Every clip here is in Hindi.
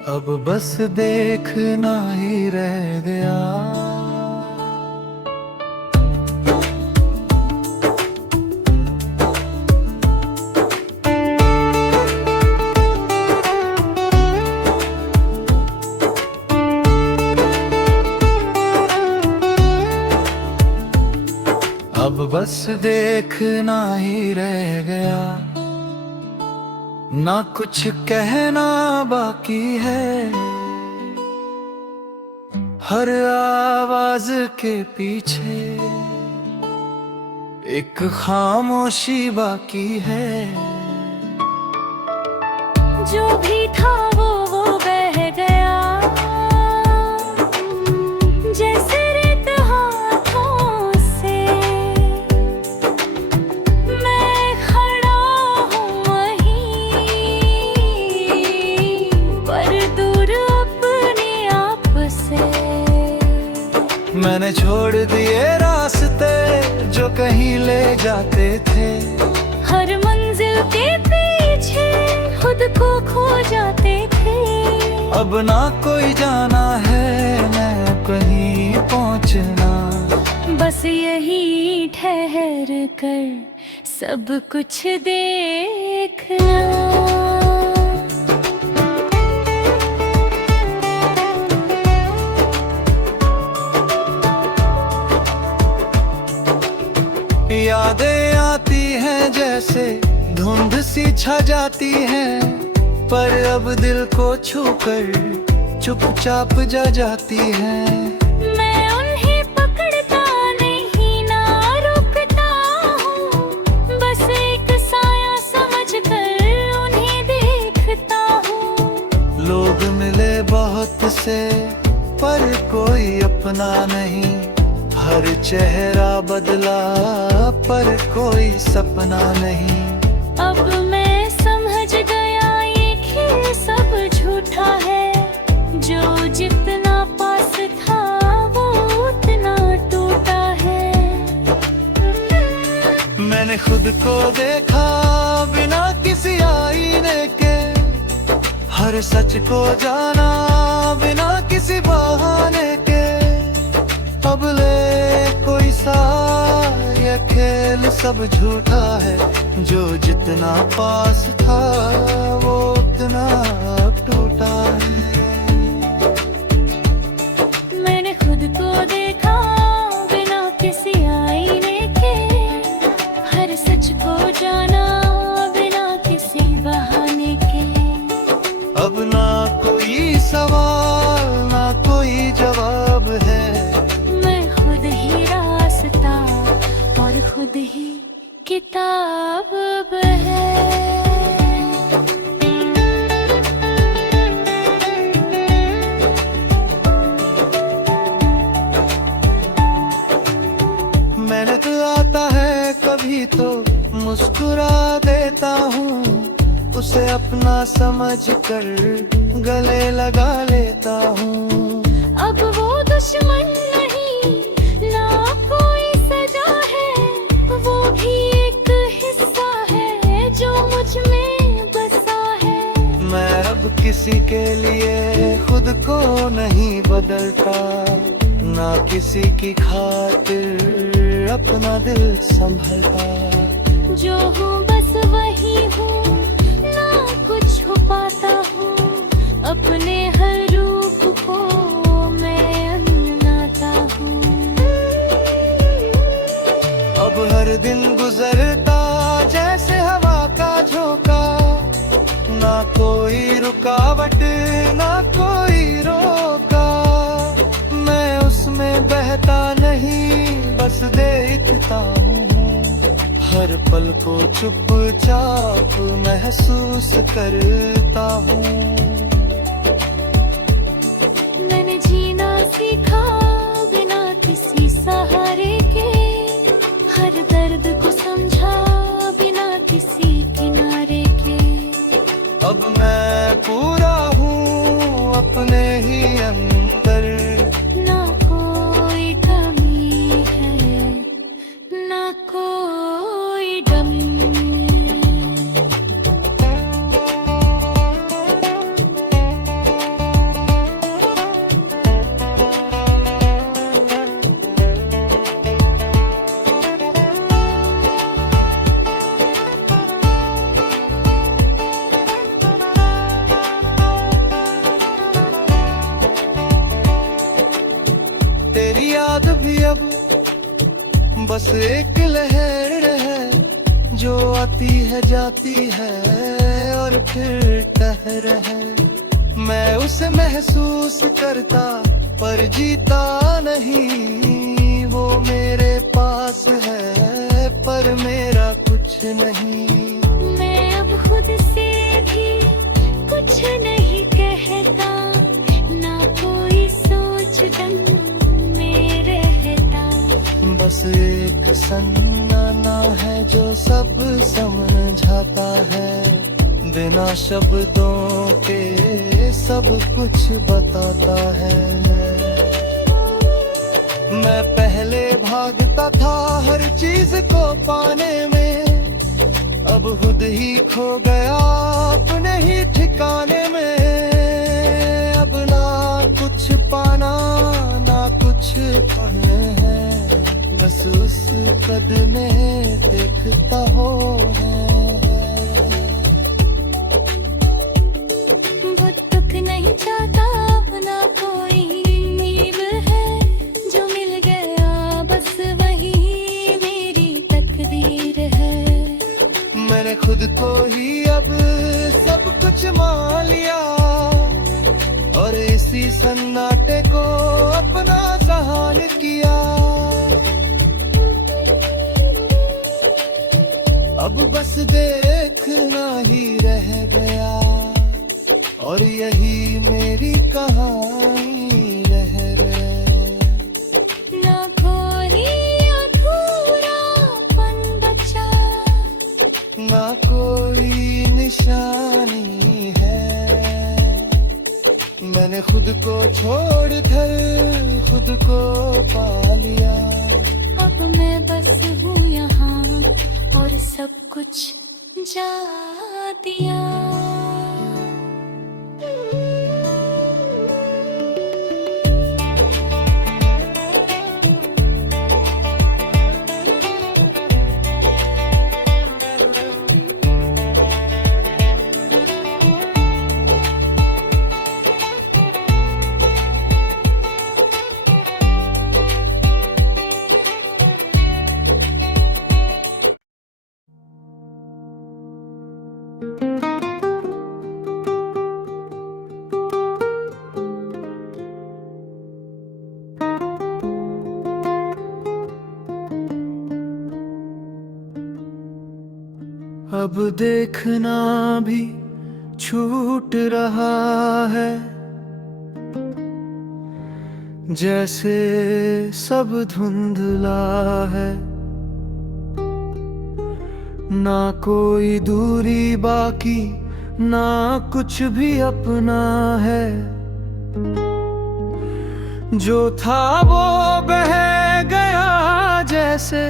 अब बस देखना ही रह गया। अब बस देखना ही रह गया, ना कुछ कहना बाकी है। हर आवाज के पीछे एक खामोशी बाकी है। जो भी था वो बह गया, जैसे रेत हाथों से। मैं खड़ा हूँ वहीं, पर दूर अपने आप से। मैंने छोड़ दिए रास्ते जो कहीं ले जाते थे। हर मंजिल के पीछे खुद को खो जाते थे। अब ना कोई जाना है न कहीं पहुंचना, बस यही ठहर कर सब कुछ देखना। यादें आती हैं जैसे धुंध सी छा जाती है, पर अब दिल को छूकर चुपचाप जा जाती है। मैं उन्हें पकड़ता नहीं, ना रुकता हूँ, बस एक साया समझकर उन्हें देखता हूँ। लोग मिले बहुत से पर कोई अपना नहीं। हर चेहरा बदला पर कोई सपना नहीं। अब मैं समझ गया ये खेल सब झूठा है। जो जितना पास था वो उतना टूटा है। मैंने खुद को देखा बिना किसी आईने के, हर सच को जाना बिना किसी बहाने के। अब ले कोई सा ये खेल सब झूठा है। जो जितना पास था वो उतना अब टूटा है। मैंने खुद को देखा बिना किसी आईने के, हर सच को जाना बिना किसी बहाने के। अब ना कोई सवाल ना कोई जवाब है। मैं खुद ही रास्ता और खुद ही किताब है। मैंने तो आता है कभी तो मुस्कुरा देता हूँ, उसे अपना समझ कर गले लगा लेता हूँ। अब वो दुश्मन नहीं, ना कोई सजा है, वो भी एक हिस्सा है जो मुझ में बसा है। मैं अब किसी के लिए खुद को नहीं बदलता, ना किसी की खातिर अपना दिल संभलता। जो हूँ बस वही हूँ, ना कुछ छुपाता हूँ। अपने हर रूप को मैं अपनाता हूँ। अब हर दिन गुजरता जैसे हवा का झोंका, ना कोई रुकावट ना कोई रोका। मैं उसमें बहता नहीं बस देखता हूँ। हर पल को चुपचाप महसूस करता हूँ। मैंने जीना सीखा बिना किसी सहारे के, हर दर्द को समझा बिना किसी किनारे के। अब मैं पूरा हूँ अपने ही अंदर, ना कोई कमी है ना कोई डमी। एक लहर है जो आती है जाती है और फिर टहर है। मैं उसे महसूस करता पर जीता नहीं, वो मेरे पास है पर मेरा कुछ नहीं। मैं अब खुद से भी कुछ नहीं कहता, ना कोई सोच ढंग में रहता। बस एक सन्नाटा है जो सब समझाता है, बिना शब्दों के सब कुछ बताता है। मैं पहले भागता था हर चीज को पाने में, अब खुद ही खो गया अपने ही ठिकाने में। अब ना कुछ पाना ना कुछ खोने हैं, बस उस कद में देखता हो है। नहीं चाहता अपना कोई नींव है, जो मिल गया बस वही मेरी तकदीर है। मैंने खुद को ही अब सब कुछ मान लिया और इसी सन्नाटे को अपना सहान किया। अब बस देखना ही रह गया और यही मेरी कहानी रह गई। ना कोई अधूरापन बचा, ना कोई निशानी है। मैंने खुद को छोड़ कर खुद को पा लिया। अब मैं बस हूँ यहाँ और सब कुछ जा दिया। अब देखना भी छूट रहा है, जैसे सब धुंधला है। ना कोई दूरी बाकी ना कुछ भी अपना है, जो था वो बह गया जैसे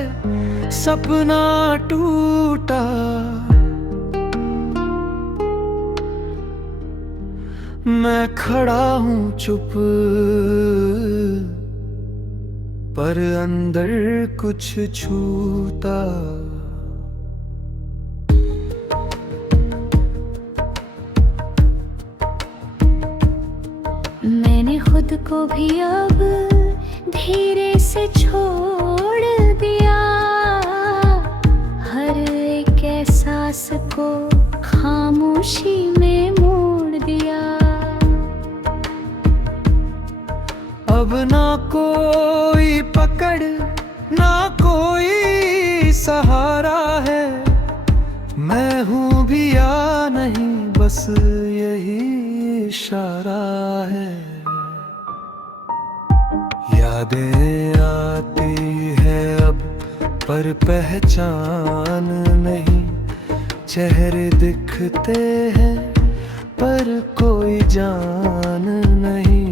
सपना टूटा। मैं खड़ा हूँ चुप पर अंदर कुछ छूटा। मैंने खुद को भी अब धीरे से छोड़ दिया, हर एक एहसास को खामोशी में मोड़ दिया। अब ना कोई पकड़ ना कोई सहारा है, मैं हूँ भी या नहीं बस यही इशारा है। यादें आती है अब पर पहचान नहीं, चेहरे दिखते हैं पर कोई जान नहीं।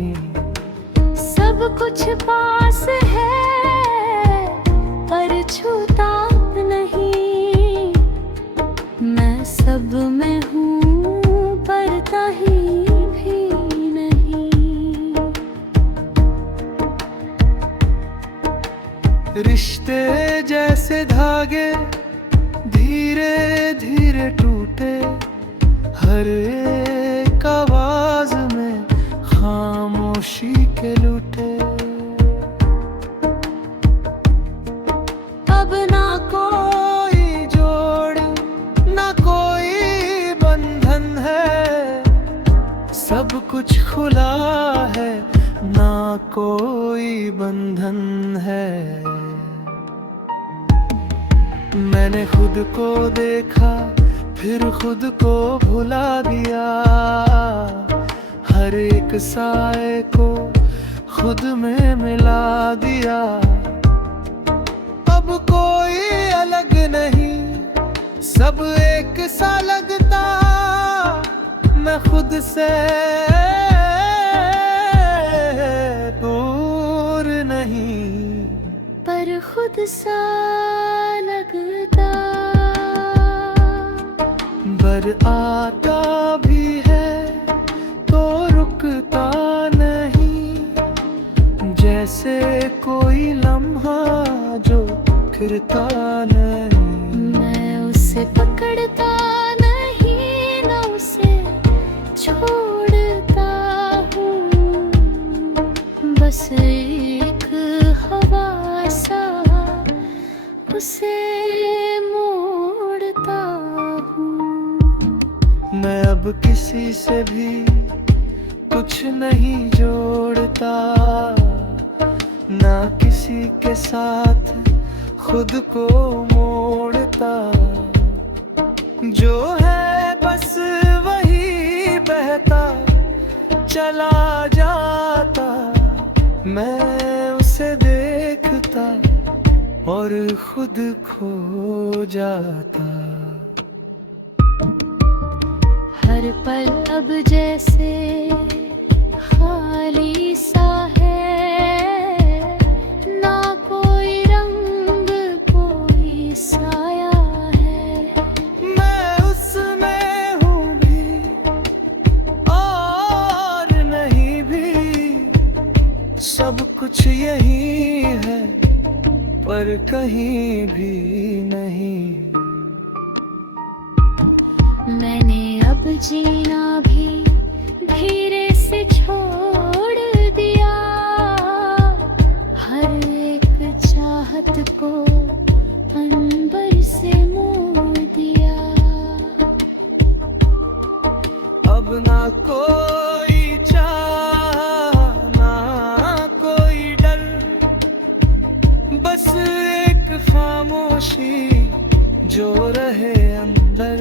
सब कुछ पास है पर छूता नहीं, मैं सब में हूँ पर कहीं भी नहीं। रिश्ते जैसे धागे धीरे धीरे टूटे, हर एक आवाज में खामोशी के लूटे। अब कोई बंधन है। मैंने खुद को देखा फिर खुद को भुला दिया, हर एक साए को खुद में मिला दिया। अब कोई अलग नहीं, सब एक सा लगता, मैं खुद से दूर नहीं, पर खुद सा लगता। बर आता भी है तो रुकता नहीं, जैसे कोई लम्हा जो फिरता नहीं। मैं उसे पकड़ता नहीं, न उसे छोड़ता हूँ, बस एक हवा सा उसे मोड़ता हूँ। मैं अब किसी से भी कुछ नहीं जोड़ता, ना किसी के साथ खुद को मोड़ता। जो है बस वही बहता चला जाता, मैं उसे देखता और खुद खो जाता। हर पल अब जैसे खाली सा है, ना कोई रंग कोई साया है। मैं उसमें हूँ भी और नहीं भी, सब कुछ यही है पर कहीं भी नहीं। मैंने अब जीना भी धीरे से छोड़ दिया, हर एक चाहत को अनबर से मोड़ दिया। अब ना कोई चाह ना कोई डर, बस एक खामोशी जो रहे अंदर।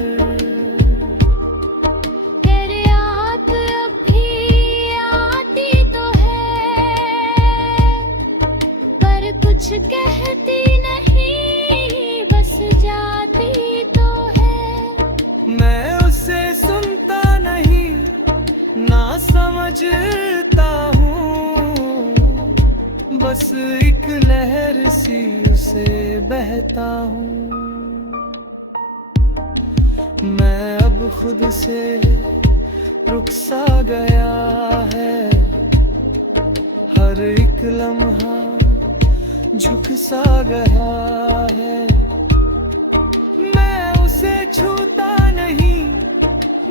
तेरे याद अब भी आती तो है, पर कुछ कहती नहीं, बस जाती तो है। मैं उसे सुनता नहीं, ना समझता हूँ, बस एक लहर सी उसे बहता हूँ। मैं अब खुद से रुक सा गया है, हर एक लम्हा झुक सा गया है। मैं उसे छूता नहीं,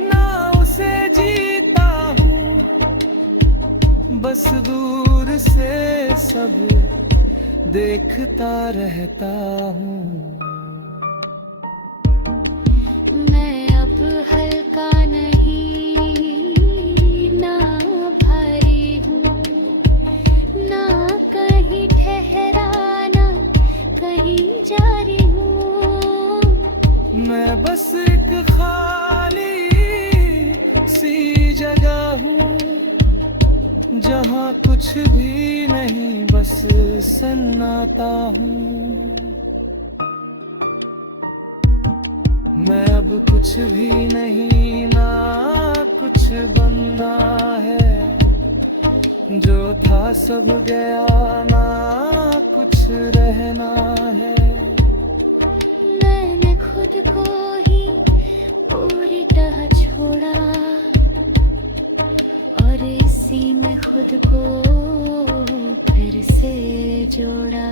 ना उसे जीता हूँ, बस दूर से सब देखता रहता हूँ। मैं अब हल्का नहीं, ना भारी हूँ, ना कहीं ठहरा, ना कहीं जारी हूँ। मैं बस एक खाली सी जगह हूँ, जहाँ कुछ भी नहीं, बस सन्नाटा हूँ। मैं अब कुछ भी नहीं, ना कुछ बनना है, जो था सब गया, ना कुछ रहना है। मैंने खुद को ही पूरी तरह छोड़ा, और इसी में खुद को फिर से जोड़ा।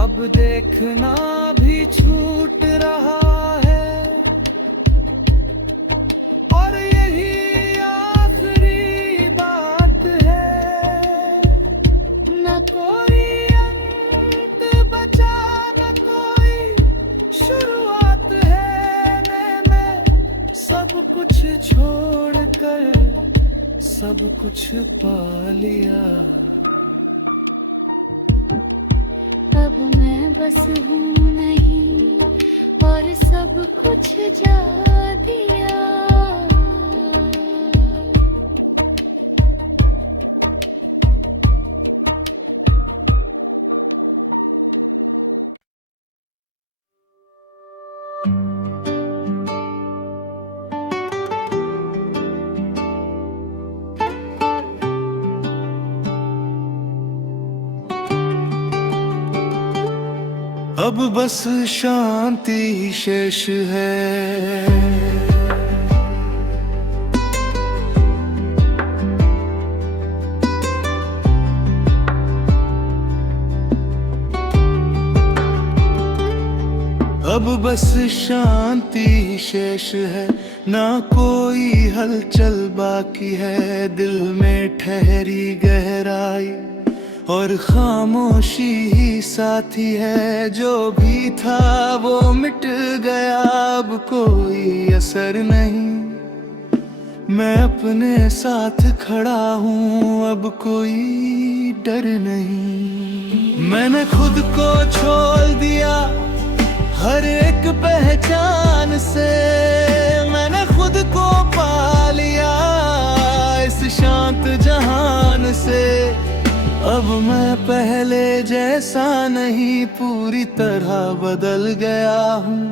अब देखना भी छूट रहा है, और यही आखिरी बात है। न कोई अंत बचा, न कोई शुरुआत है। मैं सब कुछ छोड़कर सब कुछ पा लिया। अब मैं बस हूँ नहीं और सब कुछ जा दिया। अब बस शांति शेष है। अब बस शांति शेष है, ना कोई हलचल बाकी है। दिल में ठहरी गहराई और खामोशी ही साथी है। जो भी था वो मिट गया, अब कोई असर नहीं। मैं अपने साथ खड़ा हूँ, अब कोई डर नहीं। मैंने खुद को छोड़ दिया हर एक पहचान से। मैंने खुद को पा लिया इस शांत जहान से। अब मैं पहले जैसा नहीं, पूरी तरह बदल गया हूँ।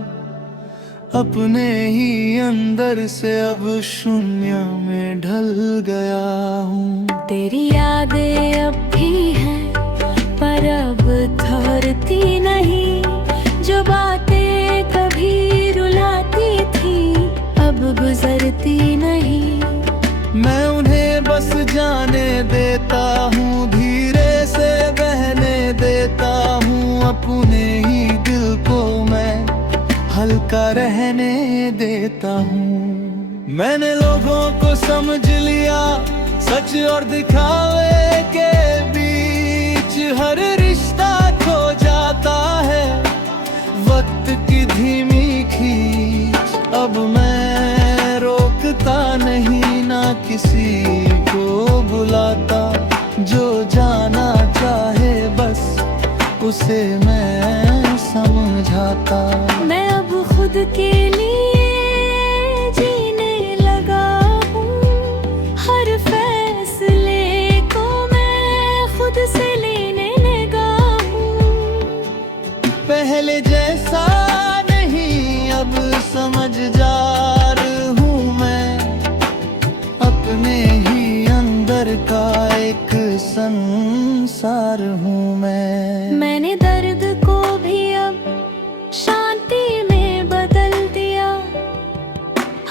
अपने ही अंदर से अब शून्य में ढल गया हूँ। तेरी यादें अब भी हैं पर अब थोरती नहीं। जो बातें कभी रुलाती थी अब गुजरती नहीं। मैं उन्हें बस जाने देता हूँ, धीरे से बहने देता हूँ। अपने ही दिल को मैं हल्का रहने देता हूँ। मैंने लोगों को समझ लिया, सच और दिखावे के बीच हर रिश्ता खो जाता है। वक्त की धीमी खींच अब मैं रोकता नहीं, ना किसी को बुलाता। जो जाना चाहे बस उसे मैं समझाता। मैं अब खुद के लिए जीने लगा हूँ। हर फैसले को मैं खुद से लेने लगा हूँ। पहले जैसा नहीं अब समझदार हूँ मैं। अपने ही अंदर का एक संसार हूँ मैं। मैंने दर्द को भी अब शांति में बदल दिया।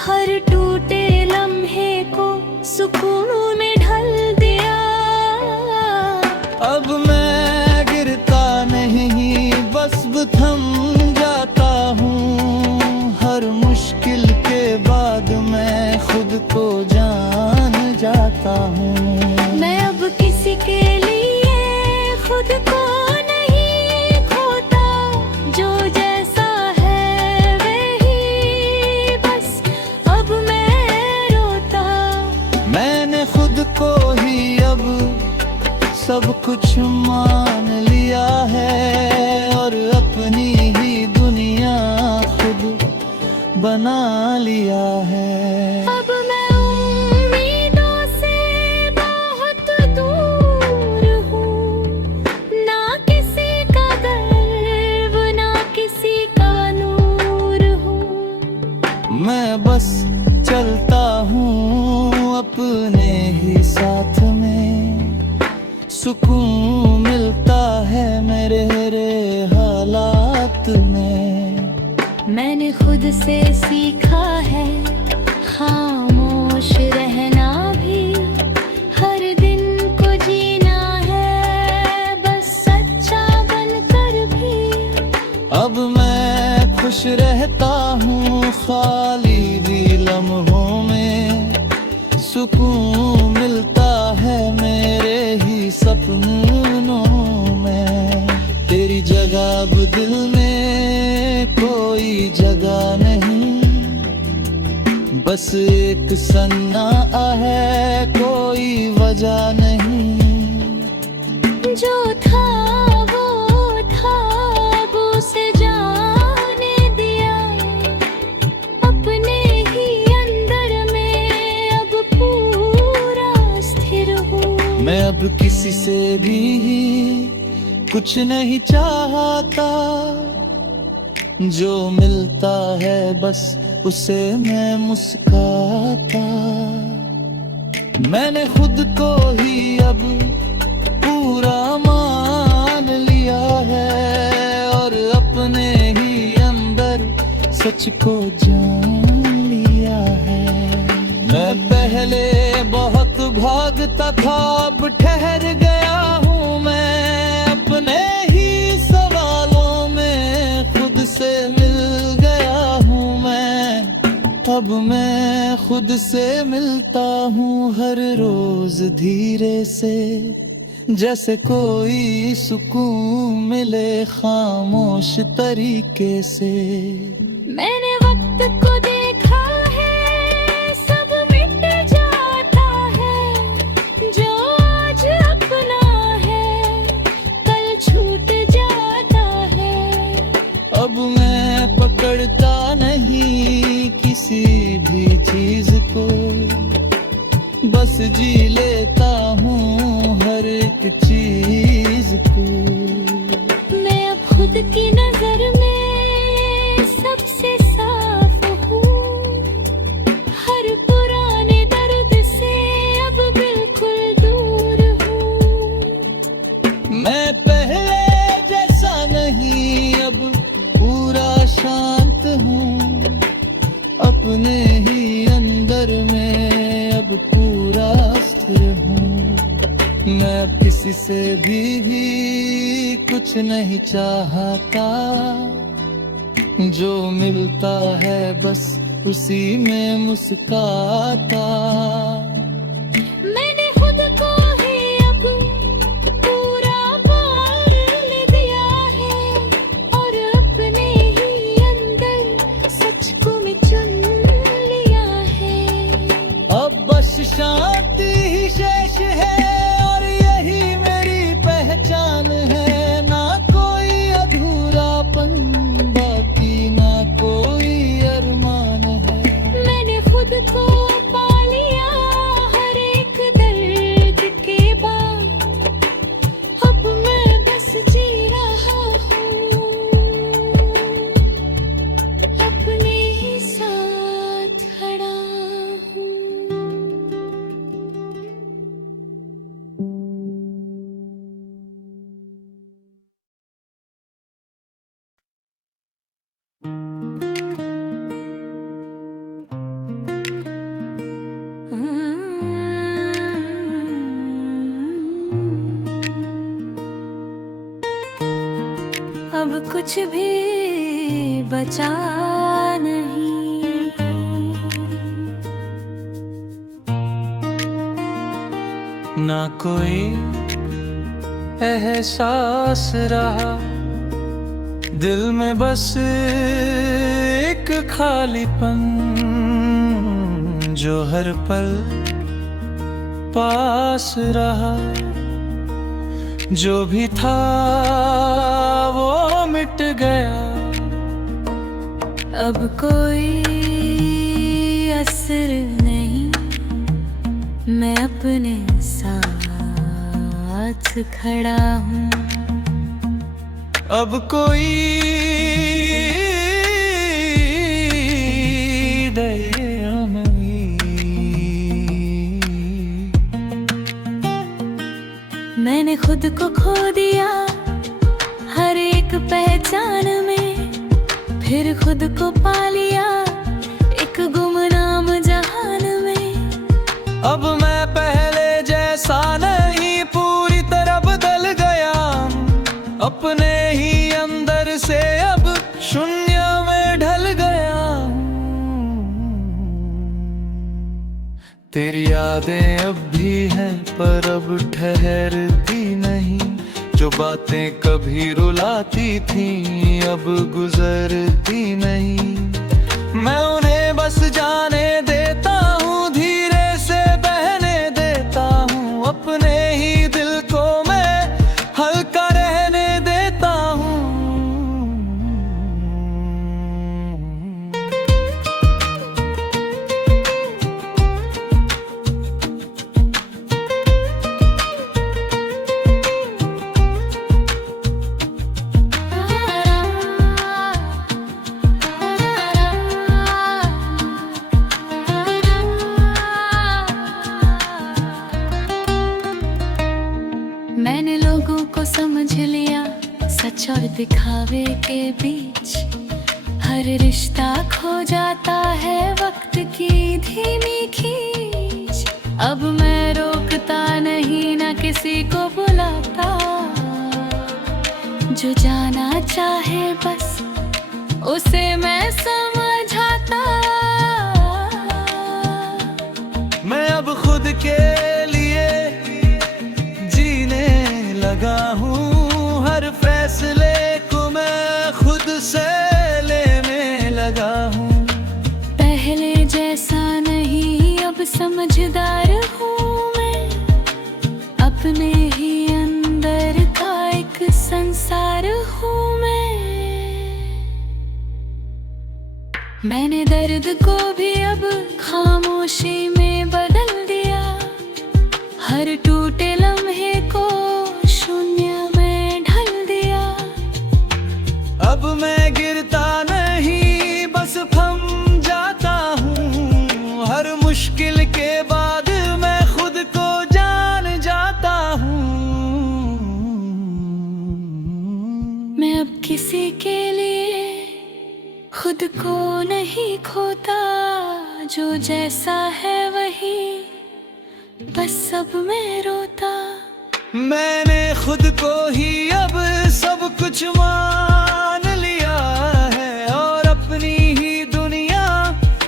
हर टूटे लम्हे को सुकून में ढल दिया। अब मैं गिरता नहीं, बस थम जाता हूँ। हर मुश्किल के बाद मैं खुद को जान जाता हूँ। मैं अब किसी के लिए खुद को नहीं खोता। जो जैसा है वही बस अब मैं रोता। मैंने खुद को ही अब सब कुछ मान लिया है और अपनी ही दुनिया खुद बना लिया है। अब मैं उम्मीदों से बहुत दूर हूँ। ना किसी का गर्व ना किसी का नूर हूँ। मैं बस चलता हूँ अपने ही साथ में। सुकून मिलता है मेरे हालात में। मैंने खुद से सीखा है खामोश रहना भी। हर दिन को जीना है बस सच्चा बनकर भी। अब मैं खुश रहता हूँ खाली भी लम्हों में। सुकून मिलता है मेरे ही सपनों में। तेरी जगह अब दिल में कोई जगह नहीं। बस एक सन्नाटा है, कोई वजह नहीं। जो था वो था, अब उसे जाने दिया। अपने ही अंदर में अब पूरा स्थिर हूँ। मैं अब किसी से भी कुछ नहीं चाहता, जो मिलता है बस उसे मैं मुस्काता। मैंने खुद को ही अब पूरा मान लिया है, और अपने ही अंदर सच को जान लिया है। मैं पहले बहुत भागता था, अब ठहर गया हूँ मैं। अपने ही सवालों में खुद से मिल गया हूँ मैं। अब मैं खुद से मिलता हूँ हर रोज धीरे से, जैसे कोई सुकून मिले खामोश तरीके से। मैंने वक्त को देखा है, सब मिट जाता है। जो आज अपना है, कल छूट जाता है। अब मैं पकड़ता नहीं किसी भी चीज को, बस जी लेता हूँ हर एक चीज को। मैं अब खुद की नजर में सबसे साफ हूँ। हर पुराने दर्द से अब बिल्कुल दूर हूँ। मैं पहले जैसा नहीं, अब पूरा शांत हूँ। अपने ही अंदर में अब पूरा स्थिर हूँ। मैं अब किसी से भी कुछ नहीं चाहता, जो मिलता है बस उसी में मुस्काता। मैंने खुद को ही अब पूरा पाल दिया है, और अपने ही अंदर सच को मैं चुन लिया है। अब बस शांति ही शेष है, और यही मेरी पहचान है। ना कोई अधूरापन बाकी, ना कोई अरमान है। मैंने खुद को पा लिया हर एक दर्द के बाद। अब मैं बस जी रहा हूँ अपने ही साथ खड़ा हूँ। अब कुछ भी बचा नहीं। ना कोई एहसास रहा, दिल में बस एक खालीपन, जो हर पल पास रहा। जो भी था वो मिट गया, अब कोई असर नहीं। मैं अपने साथ खड़ा हूँ। अब कोई दया नहीं। मैंने खुद को खो दिया हर एक पहचान में, फिर खुद को पा लिया एक गुमनाम जहान में। अब मैं पहले जैसा नहीं, पूरी तरह बदल गया। अपने ही अंदर से अब शून्य में ढल गया। तेरी यादें अब भी हैं पर अब ठहरती नहीं। जो बातें कभी रुलाती थीं अब गुजरती नहीं। मैं उन्हें बस जाने देता दिखावे के बीच हर रिश्ता खो जाता है वक्त की धीमी खींच। अब मैं रोकता नहीं न किसी को बुलाता, जो जाना चाहे बस उसे मैं समझाता। मैं अब खुद के लिए जीने लगा हूँ, हर फैसले को मैं खुद से लेने लगा हूँ। पहले जैसा नहीं अब समझदार हूँ मैं, अपने ही अंदर का एक संसार हूँ मैं। मैंने दर्द को भी अब खामोशी में बदल दिया, हर टूटे लम्हे को शून्य में ढल दिया। अब मैं गिरता नहीं बस थम जाता हूँ, हर मुश्किल के बाद मैं खुद को जान जाता हूँ। मैं अब किसी के लिए खुद को नहीं खोता, जो जैसा है वही बस सब में रोता। मैंने खुद को ही अब सब कुछ मान लिया है, और अपनी ही दुनिया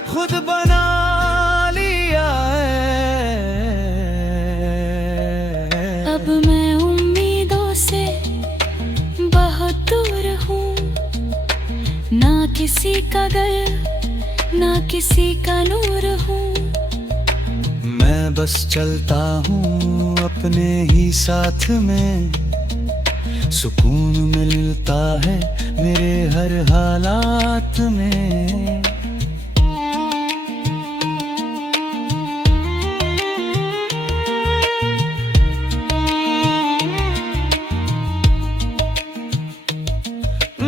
खुद बना लिया है। अब मैं उम्मीदों से बहुत दूर हूँ, ना किसी का घर ना किसी का नूर हूँ। मैं बस चलता हूँ अपने ही साथ में, सुकून मिलता है मेरे हर हालात में।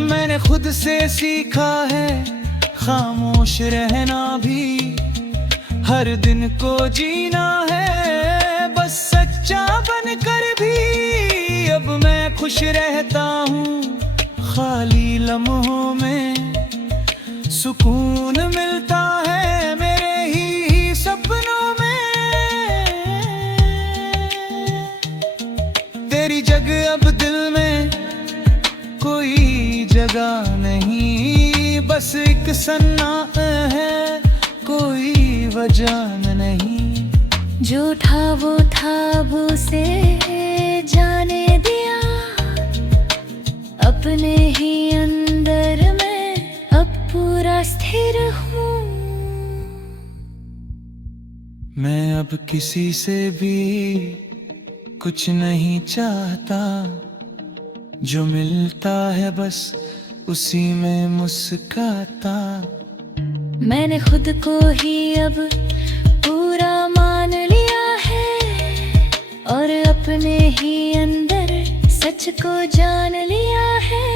मैंने खुद से सीखा है खामोश रहना भी, हर दिन को जीना है बस सच्चा बनकर भी। अब मैं खुश रहता हूँ खाली लम्हों में, सुकून मिलता है मेरे ही सपनों में। तेरी जगह अब दिल में कोई जगह नहीं, बस एक सन्नाटा है कोई वजह नहीं। जो था वो था अब उसे जाने दिया, अपने ही अंदर मैं अब पूरा स्थिर हूँ। मैं अब किसी से भी कुछ नहीं चाहता, जो मिलता है बस उसी में मुस्कुराता। मैंने खुद को ही अब पूरा मान लिया है, और अपने ही अंदर सच को जान लिया है।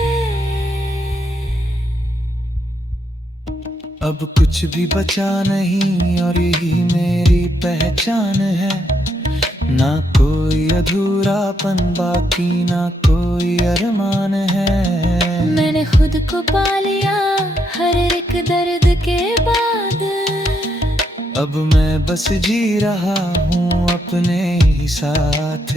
अब कुछ भी बचा नहीं और यही मेरी पहचान है, ना कोई अधूरापन बाकी ना कोई अरमान है। मैंने खुद को पा लिया हर एक दर्द के बाद, अब मैं बस जी रहा हूँ अपने ही साथ।